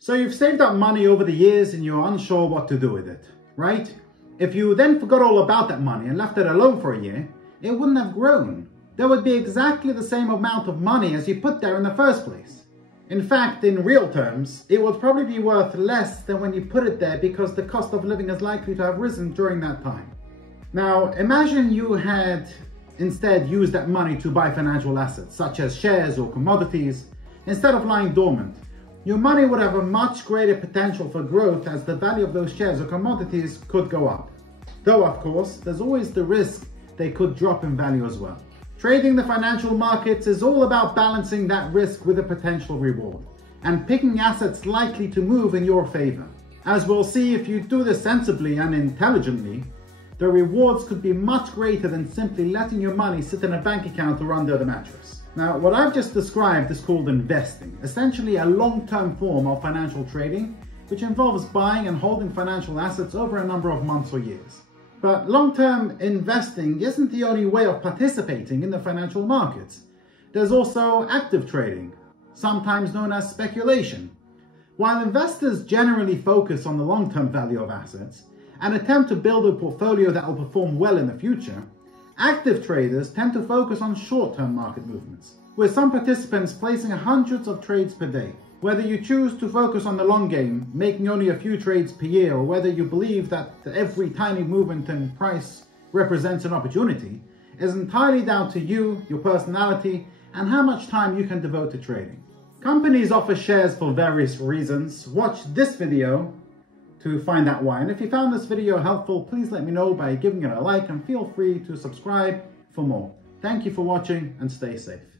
So you've saved up money over the years and you're unsure what to do with it, right? If you then forgot all about that money and left it alone for a year, it wouldn't have grown. There would be exactly the same amount of money as you put there in the first place. In fact, in real terms, it would probably be worth less than when you put it there because the cost of living is likely to have risen during that time. Now, imagine you had instead used that money to buy financial assets, such as shares or commodities, instead of lying dormant. Your money would have a much greater potential for growth as the value of those shares or commodities could go up. Though, of course, there's always the risk they could drop in value as well. Trading the financial markets is all about balancing that risk with a potential reward and picking assets likely to move in your favor. As we'll see, if you do this sensibly and intelligently, the rewards could be much greater than simply letting your money sit in a bank account or under the mattress. Now, what I've just described is called investing, essentially a long-term form of financial trading, which involves buying and holding financial assets over a number of months or years. But long-term investing isn't the only way of participating in the financial markets. There's also active trading, sometimes known as speculation. While investors generally focus on the long-term value of assets and attempt to build a portfolio that will perform well in the future, active traders tend to focus on short-term market movements, with some participants placing hundreds of trades per day. Whether you choose to focus on the long game, making only a few trades per year, or whether you believe that every tiny movement in price represents an opportunity, is entirely down to you, your personality, and how much time you can devote to trading. Companies offer shares for various reasons. Watch this video to find out why. And if you found this video helpful, please let me know by giving it a like and feel free to subscribe for more. Thank you for watching and stay safe.